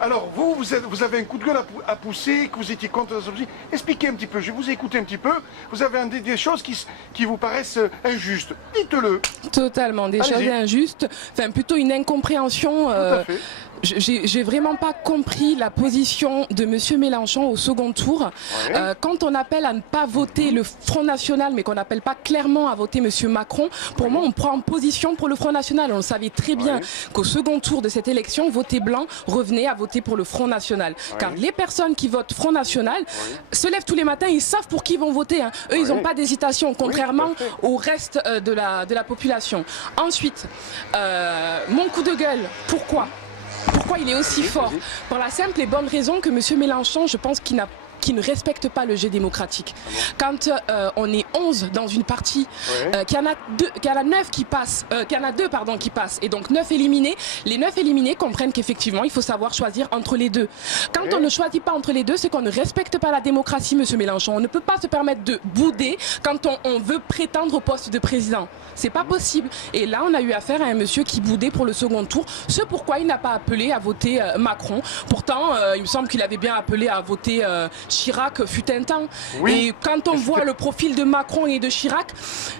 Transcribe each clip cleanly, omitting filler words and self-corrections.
Alors, vous avez un coup de gueule à pousser, que vous étiez contre la sortie. Expliquez un petit peu, je vais vous écouter un petit peu. Vous avez des choses qui vous paraissent injustes. Dites-le. Totalement, des choses injustes, enfin plutôt une incompréhension. Tout à fait. J'ai vraiment pas compris la position de Monsieur Mélenchon au second tour. Ouais. Quand on appelle à ne pas voter le Front National, mais qu'on n'appelle pas clairement à voter Monsieur Macron, pour moi on prend position pour le Front National. On savait très bien qu'au second tour de cette élection, voter blanc revenait à voter pour le Front National. Car les personnes qui votent Front National se lèvent tous les matins, ils savent pour qui ils vont voter. Hein. Eux, ils n'ont pas d'hésitation, contrairement au reste de la population. Ensuite, mon coup de gueule, pourquoi il est aussi fort? Pour la simple et bonne raison que M. Mélenchon, je pense qu'il ne respecte pas le jeu démocratique. Quand on est 11 dans une partie, qu'il y en a 9 qui passent, qu'il y en a 2 pardon qui passent, et donc 9 éliminés, les 9 éliminés comprennent qu'effectivement il faut savoir choisir entre les deux. Quand on ne choisit pas entre les deux, c'est qu'on ne respecte pas la démocratie, Monsieur Mélenchon. On ne peut pas se permettre de bouder quand on veut prétendre au poste de président. C'est pas possible. Et là, on a eu affaire à un monsieur qui boudait pour le second tour, ce pourquoi il n'a pas appelé à voter Macron. Pourtant, il me semble qu'il avait bien appelé à voter Chirac fut un temps. Et quand on voit le profil de Macron et de Chirac,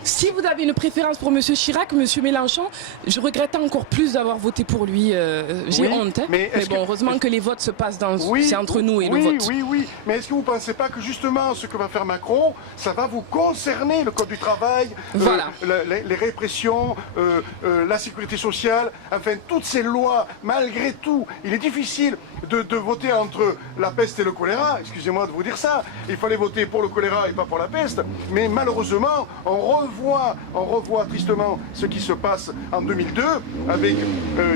si vous avez une préférence pour Monsieur Chirac, Monsieur Mélenchon, je regrette encore plus d'avoir voté pour lui. J'ai honte. Hein. Mais bon, heureusement que les votes se passent c'est entre nous et le vote. Oui. Mais est-ce que vous ne pensez pas que justement ce que va faire Macron, ça va vous concerner, le code du travail, les répressions, la sécurité sociale, enfin toutes ces lois, malgré tout, il est difficile de voter entre la peste et le choléra, excusez-moi de vous dire ça, il fallait voter pour le choléra et pas pour la peste, mais malheureusement, on revoit tristement ce qui se passe en 2002 avec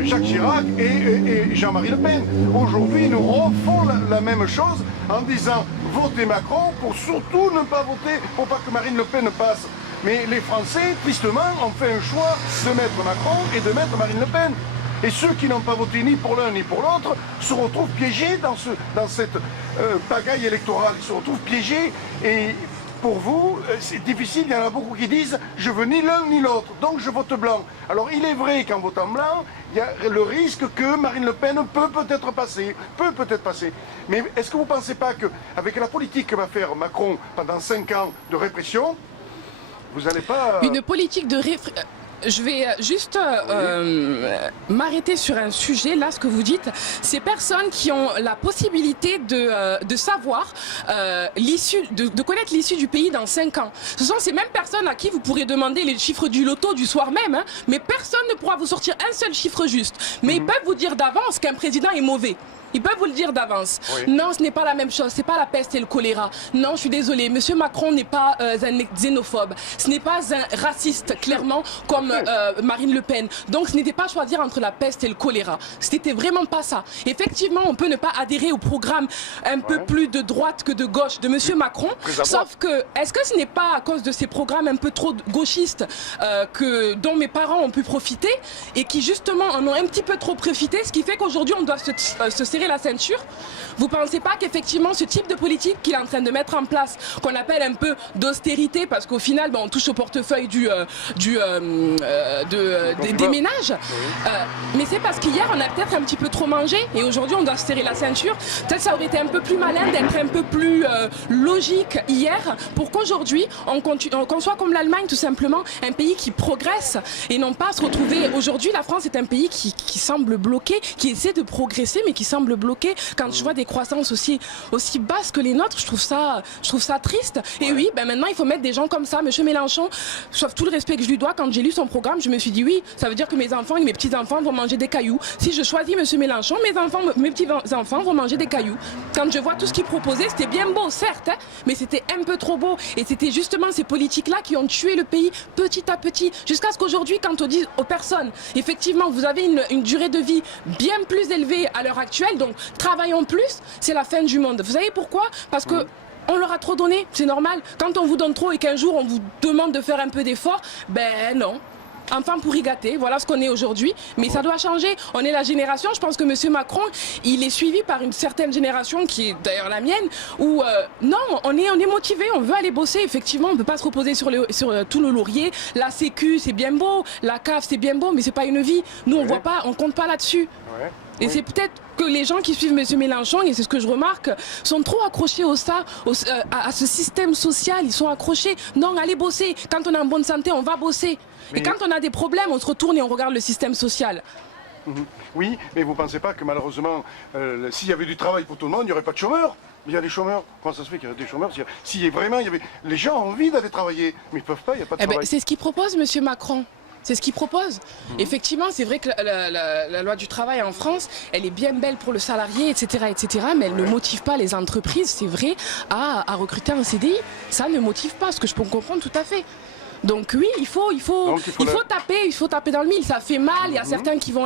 Jacques Chirac et Jean-Marie Le Pen. Aujourd'hui, nous refont la même chose en disant votez Macron pour surtout ne pas voter, pour pas que Marine Le Pen passe. Mais les Français, tristement, ont fait un choix de mettre Macron et de mettre Marine Le Pen. Et ceux qui n'ont pas voté ni pour l'un ni pour l'autre se retrouvent piégés dans cette pagaille électorale. Ils se retrouvent piégés et pour vous, c'est difficile. Il y en a beaucoup qui disent « je veux ni l'un ni l'autre, donc je vote blanc ». Alors il est vrai qu'en votant blanc, il y a le risque que Marine Le Pen peut peut-être passer. Mais est-ce que vous ne pensez pas qu'avec la politique que va faire Macron pendant 5 ans de répression, vous n'allez pas... Une politique de répression... Je vais juste m'arrêter sur un sujet, là, ce que vous dites. Ces personnes qui ont la possibilité de savoir l'issue, de connaître l'issue du pays dans 5 ans. Ce sont ces mêmes personnes à qui vous pourrez demander les chiffres du loto du soir même, hein, mais personne ne pourra vous sortir un seul chiffre juste. Mais ils peuvent vous dire d'avance qu'un président est mauvais. Ils peuvent vous le dire d'avance. Non, ce n'est pas la même chose. C'est pas la peste et le choléra. Non, je suis désolée. Monsieur Macron n'est pas un xénophobe. Ce n'est pas un raciste, clairement, comme Marine Le Pen. Donc, ce n'était pas choisir entre la peste et le choléra. Ce n'était vraiment pas ça. Effectivement, on peut ne pas adhérer au programme un peu plus de droite que de gauche de Monsieur Macron. Sauf que, est-ce que ce n'est pas à cause de ces programmes un peu trop gauchistes dont mes parents ont pu profiter et qui, justement, en ont un petit peu trop profité, ce qui fait qu'aujourd'hui, on doit se serrer la ceinture? Vous ne pensez pas qu'effectivement ce type de politique qu'il est en train de mettre en place, qu'on appelle un peu d'austérité, parce qu'au final on touche au portefeuille des ménages, mais c'est parce qu'hier on a peut-être un petit peu trop mangé et aujourd'hui on doit se serrer la ceinture. Peut-être ça aurait été un peu plus malin d'être un peu plus logique hier pour qu'aujourd'hui qu'on soit comme l'Allemagne, tout simplement, un pays qui progresse et non pas se retrouver. Aujourd'hui la France est un pays qui semble bloqué, qui essaie de progresser mais qui semble bloqué. Quand je vois des croissances aussi basses que les nôtres, je trouve ça triste. Et oui, maintenant il faut mettre des gens comme ça. Monsieur Mélenchon, sauf tout le respect que je lui dois, quand j'ai lu son programme, je me suis dit oui, ça veut dire que mes enfants et mes petits-enfants vont manger des cailloux. Si je choisis Monsieur Mélenchon, mes petits-enfants vont manger des cailloux. Quand je vois tout ce qu'il proposait, c'était bien beau, certes, hein, mais c'était un peu trop beau. Et c'était justement ces politiques-là qui ont tué le pays petit à petit. Jusqu'à ce qu'aujourd'hui, quand on dit aux personnes, effectivement, vous avez une durée de vie bien plus élevée à l'heure actuelle, donc travaillons plus, c'est la fin du monde. Vous savez pourquoi? Parce que on leur a trop donné, c'est normal. Quand on vous donne trop et qu'un jour on vous demande de faire un peu d'effort, ben non. Enfin pourri gâté, voilà ce qu'on est aujourd'hui. Mais ça doit changer. On est la génération, je pense que M. Macron, il est suivi par une certaine génération qui est d'ailleurs la mienne, où non, on est motivé, on veut aller bosser. Effectivement, on ne peut pas se reposer sur tout le laurier. La sécu, c'est bien beau. La CAF, c'est bien beau, mais c'est pas une vie. Nous, on voit pas, on compte pas là-dessus. Et c'est peut-être que les gens qui suivent M. Mélenchon, et c'est ce que je remarque, sont trop accrochés à ce système social. Ils sont accrochés. Non, allez bosser. Quand on est en bonne santé, on va bosser. Et quand on a des problèmes, on se retourne et on regarde le système social. Oui, mais vous ne pensez pas que malheureusement, s'il y avait du travail pour tout le monde, il n'y aurait pas de chômeurs? Il y a des chômeurs. Comment ça se fait qu'il y a des chômeurs? Si vraiment il y avait... Les gens ont envie d'aller travailler, mais ils ne peuvent pas, il n'y a pas de travail. C'est ce qu'il propose, M. Macron. C'est ce qu'il propose. Effectivement, c'est vrai que la loi du travail en France, elle est bien belle pour le salarié, etc., mais elle ne motive pas les entreprises, c'est vrai, à recruter un CDI. Ça ne motive pas, ce que je peux comprendre tout à fait. Donc oui, il faut taper dans le mille. Ça fait mal. Il y a certains qui vont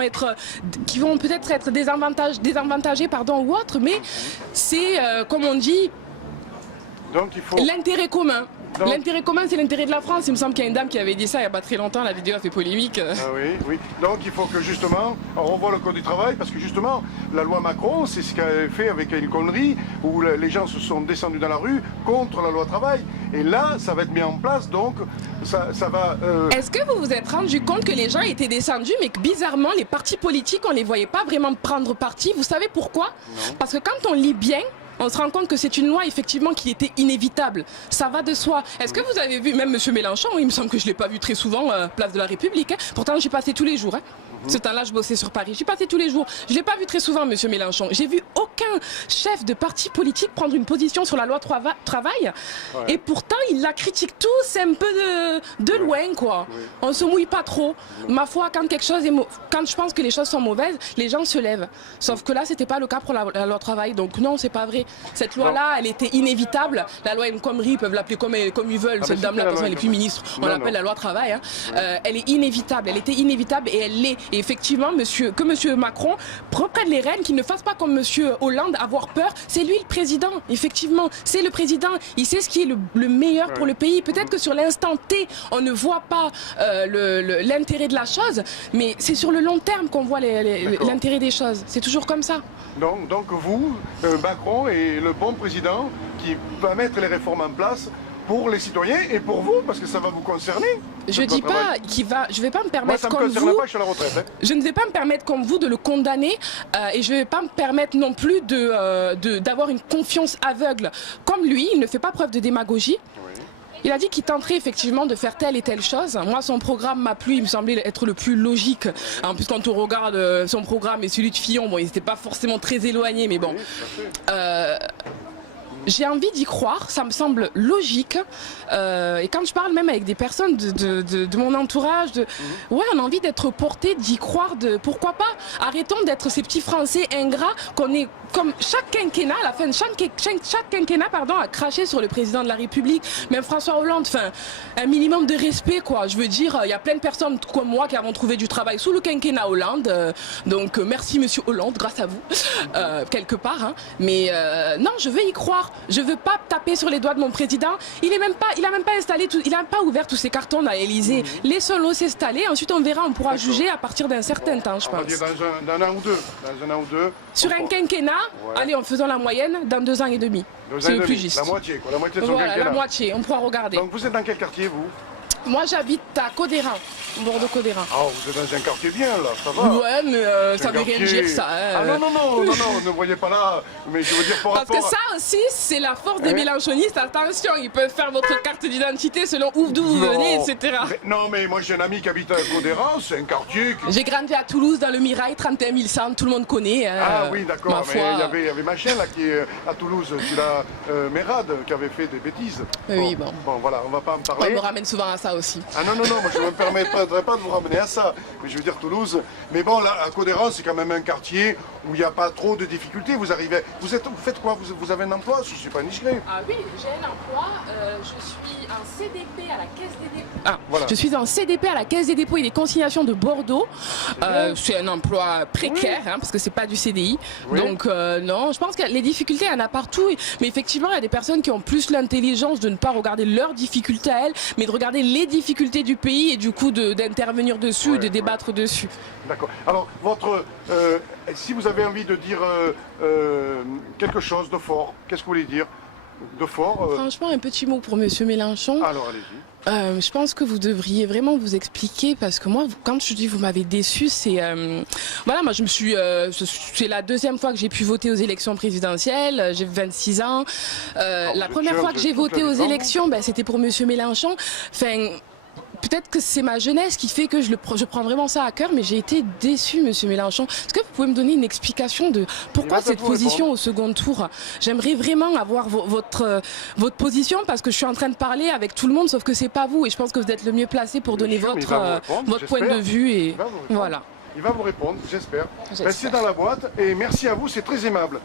peut-être être désavantagés, ou autre, mais c'est comme on dit, l'intérêt commun. L'intérêt commun, c'est l'intérêt de la France. Il me semble qu'il y a une dame qui avait dit ça il n'y a pas très longtemps. La vidéo a fait polémique. Ah oui. Donc il faut que justement, on revoie le code du travail, parce que justement, la loi Macron, c'est ce qu'elle a fait avec une connerie, où les gens se sont descendus dans la rue contre la loi travail. Et là, ça va être mis en place, donc ça va... Est-ce que vous vous êtes rendu compte que les gens étaient descendus, mais que bizarrement, les partis politiques, on ne les voyait pas vraiment prendre parti? Vous savez pourquoi? Parce que quand on lit bien, on se rend compte que c'est une loi effectivement qui était inévitable. Ça va de soi. Est-ce que vous avez vu, même M. Mélenchon, il me semble que je ne l'ai pas vu très souvent, place de la République. Pourtant, j'y passais tous les jours. Ce temps-là, je bossais sur Paris. J'y passais tous les jours. Je ne l'ai pas vu très souvent, M. Mélenchon. J'ai vu aucun chef de parti politique prendre une position sur la loi travail. Et pourtant, ils la critiquent tous un peu de loin, quoi. On ne se mouille pas trop. Ma foi, quand je pense que les choses sont mauvaises, les gens se lèvent. Sauf que là, ce n'était pas le cas pour la loi travail. Donc non, c'est pas vrai. Cette loi-là, elle était inévitable. La loi El-Khomri, ils peuvent l'appeler comme ils veulent. Cette dame-là, de toute façon, elle n'est plus ministre. On l'appelle la loi travail. Elle est inévitable. Elle était inévitable et elle l'est. Et effectivement, que M. Macron reprenne les rênes, qu'il ne fasse pas comme M. Hollande, avoir peur. C'est lui le président, effectivement. C'est le président. Il sait ce qui est le meilleur pour le pays. Peut-être que sur l'instant T, on ne voit pas l'intérêt de la chose, mais c'est sur le long terme qu'on voit l'intérêt des choses. C'est toujours comme ça. Donc vous, Macron est le bon président qui va mettre les réformes en place pour les citoyens et pour vous, parce que ça va vous concerner. Je dis pas je vais pas me permettre comme vous. Pas, je suis à la retraite. Je ne vais pas me permettre comme vous de le condamner et je ne vais pas me permettre non plus d'avoir une confiance aveugle. Comme lui, il ne fait pas preuve de démagogie. Il a dit qu'il tenterait effectivement de faire telle et telle chose. Moi, son programme m'a plu, il me semblait être le plus logique. En plus, quand on regarde son programme et celui de Fillon, bon, ils n'étaient pas forcément très éloignés, mais bon. J'ai envie d'y croire, ça me semble logique. Et quand je parle même avec des personnes de mon entourage, ouais, on a envie d'être porté, d'y croire. Pourquoi pas? Arrêtons d'être ces petits Français ingrats qu'on est comme chaque quinquennat, à la fin de chaque quinquennat, à cracher sur le président de la République, même François Hollande. Enfin, un minimum de respect, quoi. Je veux dire, il y a plein de personnes comme moi qui avons trouvé du travail sous le quinquennat Hollande. Donc, merci Monsieur Hollande, grâce à vous, quelque part. Mais non, je veux y croire. Je veux pas taper sur les doigts de mon président. Il a même pas installé il a même pas ouvert tous ses cartons à l'Élysée. Laissons-le s'installer. Ensuite, on verra, on pourra juger à partir d'un certain temps, je pense. On va dire dans un an ou deux. Sur un quinquennat, allez, en faisant la moyenne, dans 2 ans et demi. C'est le plus juste. La moitié, quoi. La moitié de son quinquennat. La moitié, on pourra regarder. Donc vous êtes dans quel quartier, vous? Moi, j'habite à Codéran, Bordeaux-Codéran. Ah, vous êtes dans un quartier bien, là, ça va. Ouais, mais ça veut rien dire, ça. Ah non, ne voyez pas là. Mais je veux dire Parce que ça aussi, c'est la force des mélanchonistes. Attention, ils peuvent faire votre carte d'identité selon d'où vous venez, etc. Non, mais moi, j'ai un ami qui habite à Codéran, c'est un quartier... J'ai grandi à Toulouse, dans le Mirail, 31 100, tout le monde connaît. Ah oui, d'accord, mais il y avait machin, là, qui est à Toulouse, celui-là, Mérade, qui avait fait des bêtises. Oui, bon. Bon, voilà, on va pas en parler. On me ramène souvent à ça aussi. Ah non, moi je ne me permettrai pas de vous ramener à ça. Mais je veux dire Toulouse. Mais bon, là, à Codéran, c'est quand même un quartier où il n'y a pas trop de difficultés. Vous faites quoi? Vous avez un emploi? Si je ne suis pas indiscret. Ah oui, j'ai un emploi. Je suis en CDP à la Caisse des dépôts. Ah, voilà. Je suis en CDP à la Caisse des dépôts et des consignations de Bordeaux. C'est un emploi précaire, parce que c'est pas du CDI. Oui. Donc non, je pense que les difficultés, il y en a partout. Mais effectivement, il y a des personnes qui ont plus l'intelligence de ne pas regarder leurs difficultés à elles, mais de regarder les difficultés du pays et du coup d'intervenir dessus et de débattre dessus. D'accord. Alors, si vous avez envie de dire quelque chose de fort, qu'est-ce que vous voulez dire? de fort. Franchement, un petit mot pour Monsieur Mélenchon. Alors, allez-y. Je pense que vous devriez vraiment vous expliquer parce que moi, quand je dis vous m'avez déçu, c'est voilà, moi je me suis, c'est la deuxième fois que j'ai pu voter aux élections présidentielles. J'ai 26 ans. La première fois que j'ai voté aux élections, ben, c'était pour Monsieur Mélenchon. Enfin, peut-être que c'est ma jeunesse qui fait que je prends vraiment ça à cœur, mais j'ai été déçue, Monsieur Mélenchon. Est-ce que vous pouvez me donner une explication de pourquoi cette position au second tour? J'aimerais vraiment avoir votre position parce que je suis en train de parler avec tout le monde, sauf que c'est pas vous. Et je pense que vous êtes le mieux placé pour donner votre point de vue. Et voilà. Il va vous répondre, j'espère. Restez dans la boîte et merci à vous, c'est très aimable.